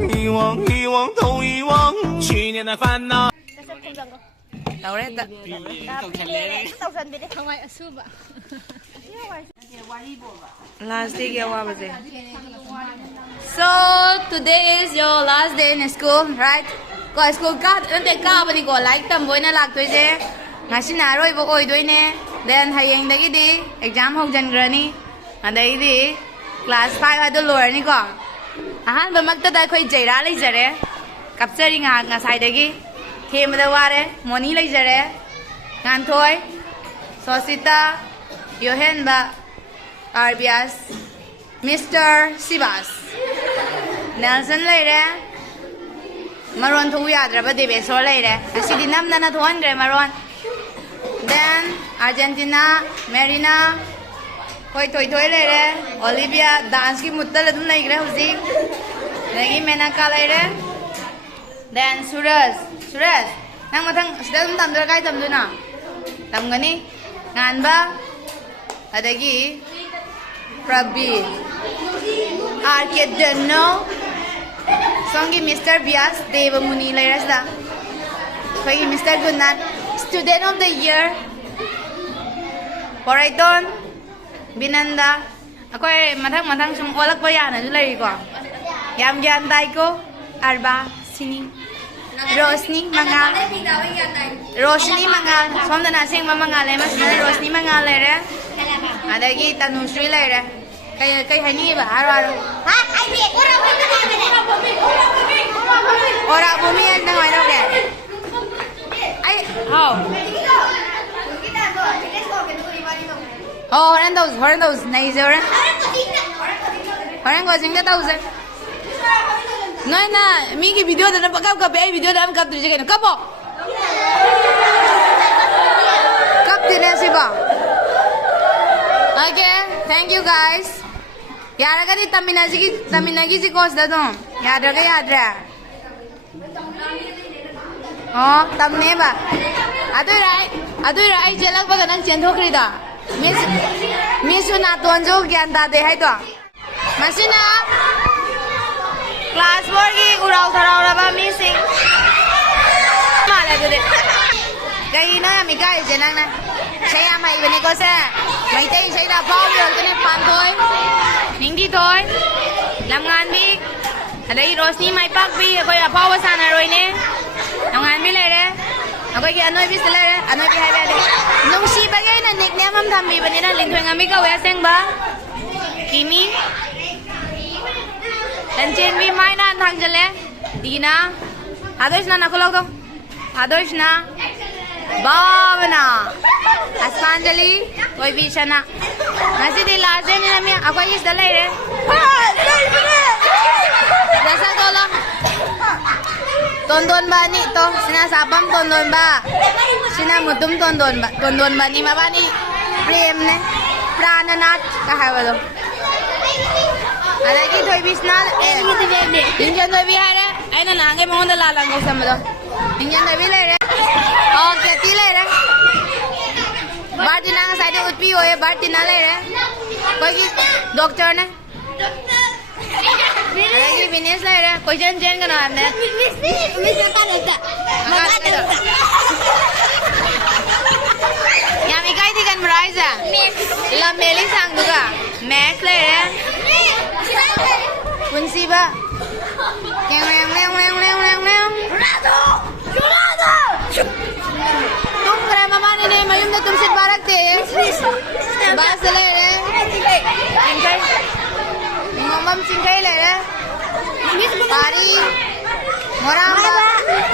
遗忘，遗忘都遗忘，去年的烦恼。tàu đấy last day kya hua baje so today is your last day in school right ko school ka ante ka bani ko like tam boina lak toi je ngasi na roi bo oi doi ne then hayeng dagi di exam hok jan grani adai di class 5 adu lower ni ko ahan ba makta da khoi jaira lai jare kapchari nga sai dagi themada ware moni lai jare ngan thoi Sosita Yohenba Arbias Mr. Sibas Nelson Lere Maron thu yadraba debe so lere asidi namna na thuandre Maron then Argentina Marina koi thoi thoi lere Olivia dance ki muttal adum nai gre husi lagi Menaka lere then Suraj nang mathang sida dum tam dra kai tam du na tam gani nganba adagi Prabi Arkedano songi Mr. Bias Devamuni lairasda koi Mr. Gunat student of the year Poraiton Binanda akoi mathang sum olak pa yana ju lai ko yam gyan dai ko Arba Sini Rosni Mangal somdana sing mangal le mas Rosni Mangal le re adagi Tanusri le re kai hani ba aro ha ai be ora bumi an nang aro ke ai how oh horan those nai zora horan go jinga those Nói na, mi cái video đó nó bắt cặp bé video đó em cặp từ cái nó cặp bỏ, cặp thì nên gì bỏ, okay, thank you guys, यार अगर ये तमिलनाडु की course दा तुम याद रहा, oh तमने बा, अदु राय जेलक बगन नंग चेंज हो करी दा, मिस ना तो अंजो ज्ञान दा दे है तो, मसीना Class 4 की उड़ाव थराव रबा मिसिंग माले बुदे कहीं ना मिका है जेनंग ना शेया माई बने को से माई ते शेया पाव भी होते ने पान थोय निंगी थोय लमगान भी अदई रोशनी माई पाक भी कोई पाव बसाना रोई ने लमगान भी ले रे अकोई की अनोई भी ले रे अनोई भी है बे नुंगसी बगे ना निकनेम हम थम भी बने ना लिंथुएंग अमी का वे सेंग बा किमी Lanchen भी मायना थंग चले दीना आदर्श ना नखलो तो आदर्श ना भावना अस्पांजलि कोई भी शना नसी दी लास्ट डे ने मैं आपको इस दले रे जैसा तोला tondon ba ni to sinasabam tondon ba sinamutum tondon ba ni mabani prem ne prananat kahawalo Alagi thoi bisna Indian thoi bi hai re aina nange mohon da lalang ko samdo Indian thoi bi le re aur keti le re Bartina ka side utpi hoye Bartina le re koi ki doctor ne Alagi Vinesh le re koi jen ka naam ne Miss ka leta Yami kai dikan mraiza la meli sang duga Max le re Kunci ba? Tuh keren mama ini, mayum dah tumsit barak deh. Bahas le re. Cingkai. Ngomam cingkai le re. Pari. Morang ba.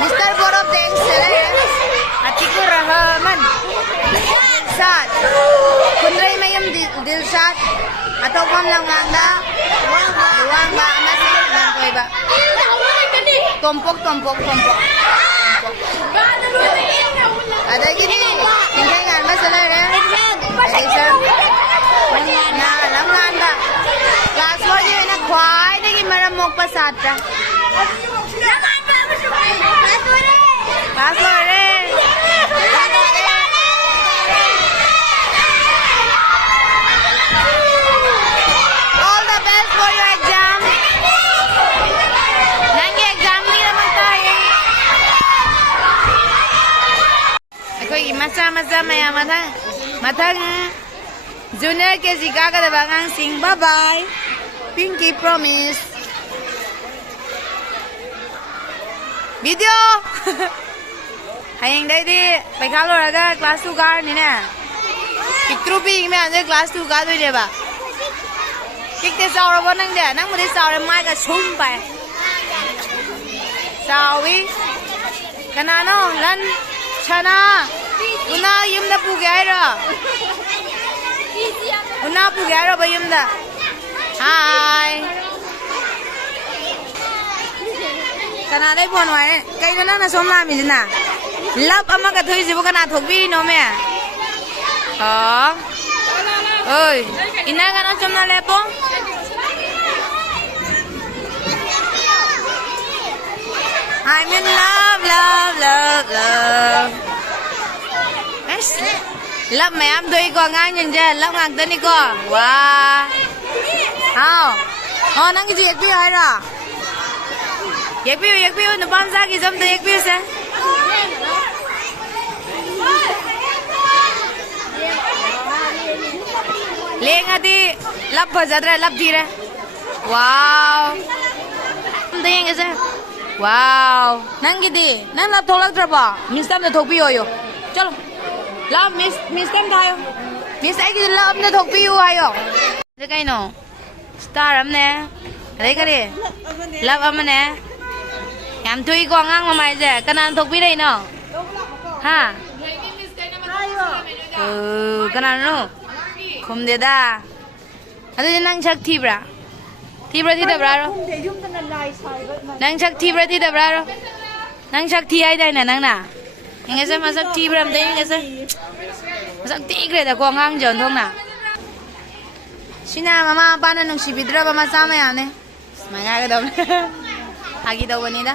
Mr. Borop thanks le re. Atikur Rahman. Dilsat. Kundrai mayum Dilsat. Atau kom lang anda. Luang ba amas nangkoy ba. Tompok. Ada gini. Tingkai ngan ba sala re. Ada na lang ngan ba. Class 4 ni na khwai na ki maram mok pa satra. Class 4 re. All the best for your exam. macha maya mathang junior KG kagadaba angangsing. Bye bye. Pinky promise. Video. Hayang dai di paikha loraga class 2 ka ni na. Picture pi me anje class 2 ka doi de ba. Kikte saw ba nang de nang mudi saw mai ka chum pai. Sawi. Kanano lan chana. Una yumda pu ga ra. Una pu ga ra ba yumda. Hi. Kana dai phone wai kai na na som la mi na. Love ama ka thoi jibu kana thokbi no me. Ha. Oi, ina kana chom na lepo. I'm in love, love, love, love. Yes. Love mày am đôi con ngang nhìn chưa? Love ngang tên đi con. Wow. How? Nang cái gì vậy hay rồi? Yek piu, nó bám ra cái giống tới yek piu xem. Lên đi, lắp vào ra lắp đi ra. Wow. Đây nghe xem. Wow. Nang cái gì? Nang lắp thô lắc ra bỏ. Mình xem là thô piu rồi. Chalo. Lắp mình xem thay không? Mình sẽ cái lắp nó thô piu hay không? Đây cái nào? Star âm nè. Đây cái gì? Lắp âm nè. Em thui con ngang mà mày giờ, cái nào thuộc biết đây nào? Ha? Cái nào nữa? Không để đa. Anh ấy năng chắc thi bra. Thi bra rồi. Năng chắc thi bra rồi. Năng chắc thi ai đây nè năng nà? Nghe xem mà chắc thi bra em thấy nghe xem. Chắc thi cái là con ngang giờ không nào? Xin chào mama, ba nó nung sibidra ba mà sao mày à nè? Mày nghe cái đâu? Hagi đâu vậy đó?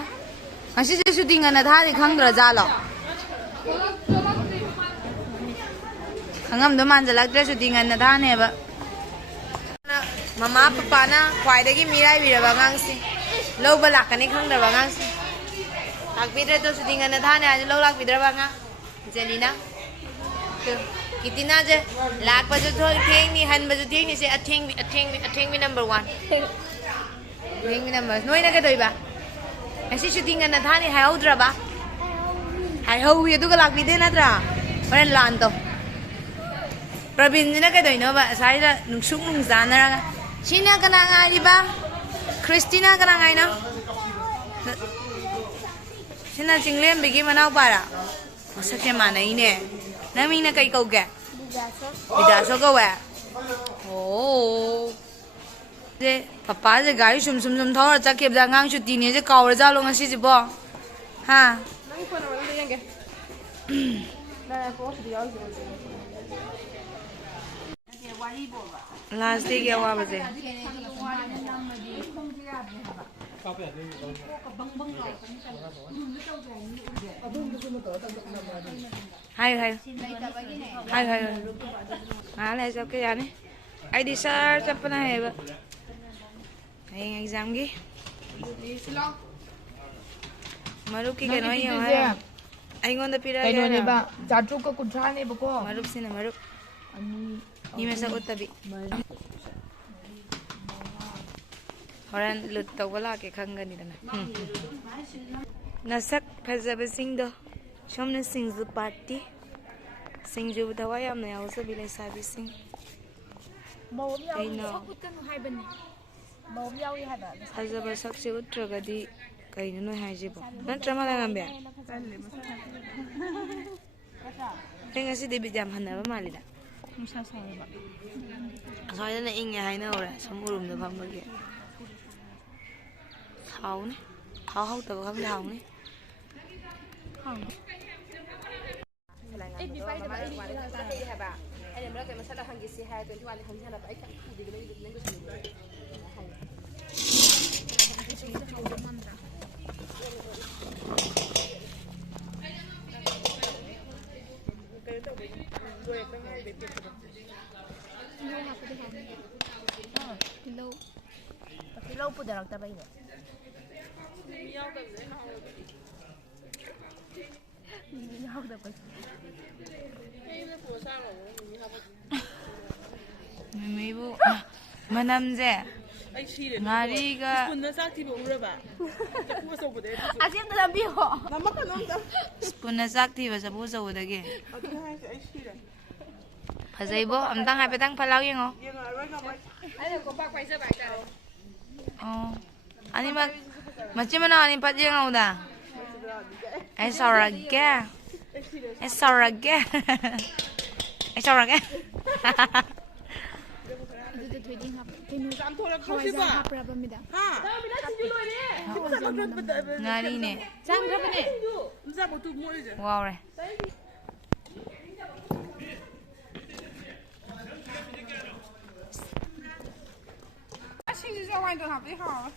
Masih shooting na thani khangra jalo khangam do man jalak tre shooting na thane ba mama papa na khwai dagi mirai bi ba ngang si lo ba lakani khangra ba ngang si tak bi tre to shooting na thane aj lo lak bi dra ba nga jelina kitina je lak ba jo theng ni han ba jo theng ni se atheng bi number 1 theng bi number noi na ka doi ba Asi shooting na thani hai hodra ba hai ho wi du ka lak bi de na tra horen lan to Pravin ni na ka doi no ba sai la nungsuk nung zana ra sina kana nga ri ba Christina kana ngai na sina chinglem bigi manau pa ra masak ke manai ne nami na kai kau ga bidaso ko wa oh जे पापा जे गाड़ी सुम थोड़ा चके बजा ngang chu ti ne je kaw ra ja lo ngasi ji bo ha nang phone ma le yang ge na post di ao last day ke wa ba je hai à lại sao cái gì này ai đi xa chấp này vậy Hayang exam gi. Marup ki kano yung ha. Ay ngon da pira ya. Kano ni ba? Jatu ka kudra ni ba ko? Marup sina marup. Ni mesa utabi. Horan lut taw wala ke khangani dana. Nasak phajaba sing do. Shomna singzu party. Singju dawa yamna yawsa bilai sabi sing. Ay no. Phajaba sakse utragadi kaino no haijibo. Natra mala ngambe. Tenga si debi jam hanaba malida. Musa sawa. Asaya na ingya haina ora samurum da phambage. Khau ne. Khau ta kham da ne. Ai bi pai da ba ai ni ta hai ha ba. Ai ne mara kai masala hangi si hai 21 hangi hala ba ai ka ku diga ni ne ko ni. Lâu bữa giờ ta bây giờ nhau được 미미부 만남제 나리가 아침도 담비호. 스푼나 싹티바 사부서우다게 파자이보 암당 하베당 팔라우잉어 아니 고박 파이서 바이자. 아니 막 맞지만 아니 빠지영아우다 애서라게 애서라게 애서라게 나리네 장그러네. 와우래 신지在外头好不好？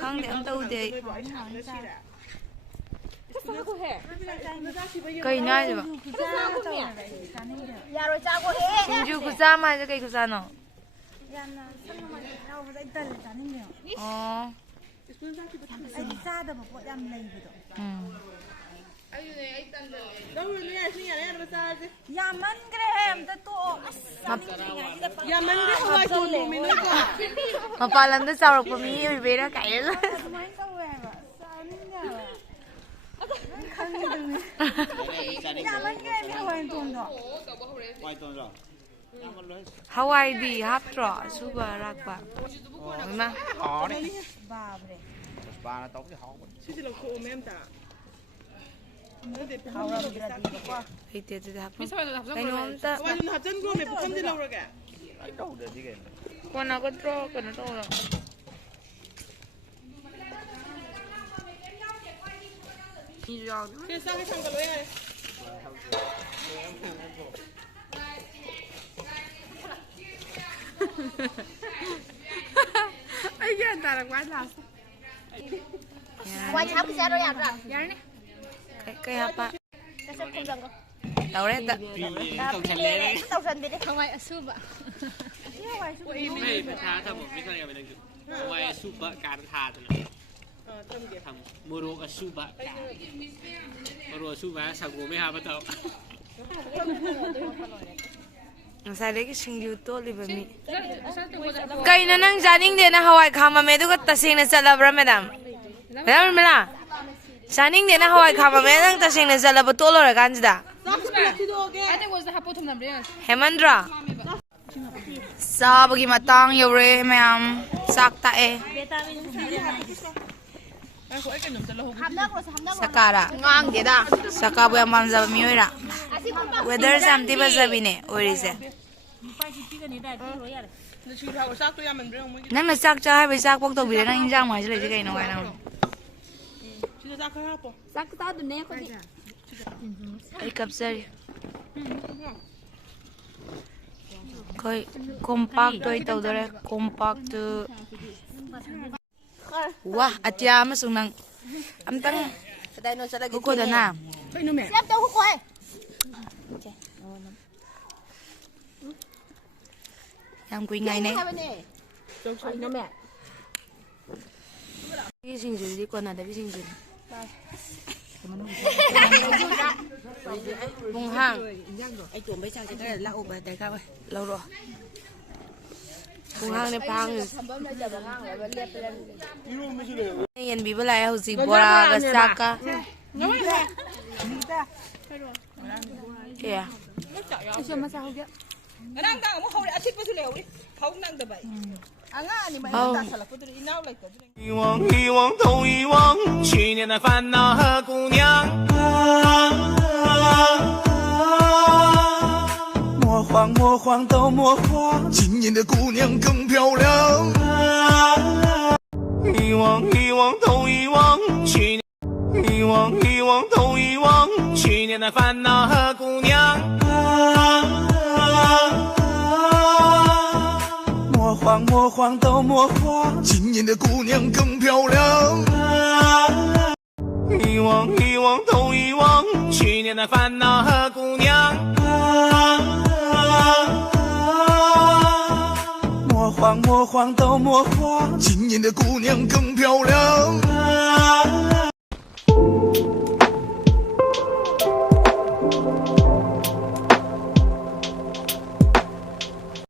강대 안떠우대 cây nói gì vậy? Sinju kusa mà cái cây kusa nó. Mapalan tu sarap pemi berbeda kayak. Hawaii đi hấp trọ super rakba. Mà. Bà nó tốt cái hộp. Itu hấp. Cái nhóm ta. Đâu được chứ kìa. Con nào có trọ cái nó trọ rồi. Ay ya antara quá là. Quay chắp cái xe rồi à? Cái apa? Cái xe không dần không? Tàu đấy ta. Tàu dần đi đi. Không ai súp ạ. ไม่ประชาทำผมไม่ใช่อะไรนั่นคือวายซูบะการทาตัวทำมูโรกับซูบะมูโรซูบะสังกูไม่หาประตู Sai đấy cái sinh yêu tốt đi với mi. Cái nó năng gia đình để nó Hawaii khám mà mẹ tôi có ta sinh nó sẽ là bữa madam. Madam mẹ là. Gia đình để nó Hawaii khám mà mẹ năng ta sinh nó sẽ là bữa tốt rồi cái gì đó. I think was the hapo thum namre. Hemandra. Sa bagi matang yore ma'am sakta e. Sakara. Ngon vậy đó. Saka bu amam za mi ora. Weather samti ba zabine orise. Nang na sak cha hai ba sak pok to bi nang injang ma jile jikai no na. Sắc tao tụi nè có gì? Ai kapsari. Koi compact toy tau dore compact. Wah, atia ma sung nang. Am tang Đây nó sẽ là cái ko da na. Xếp đâu không quay. Yang kui ngai ne. Hai bên này. Nó mẹ. Cái sinh gì đi con nào đấy sinh gì. Vùng hàng. Anh chuẩn bây giờ chỉ cái là ủ bài đại cao ơi. Lâu rồi. Vùng hàng này phang. Yan bị lại hậu gì bora gasaka. Kìa. Nang dang mo hawle atik pa sila uli. Haw nang dabay. Anga ni mai ta sala ko dili inaw like ko. 遗忘，遗忘都遗忘，去年的烦恼和姑娘。莫慌莫慌都莫慌，今年的姑娘更漂亮。遗忘，遗忘都遗忘，去年。遗忘，遗忘都遗忘，去年的烦恼和姑娘。莫慌莫慌都莫慌，今年的姑娘更漂亮。遗忘，遗忘都遗忘，去年的烦恼和姑娘。莫慌莫慌都莫慌，今年的姑娘更漂亮。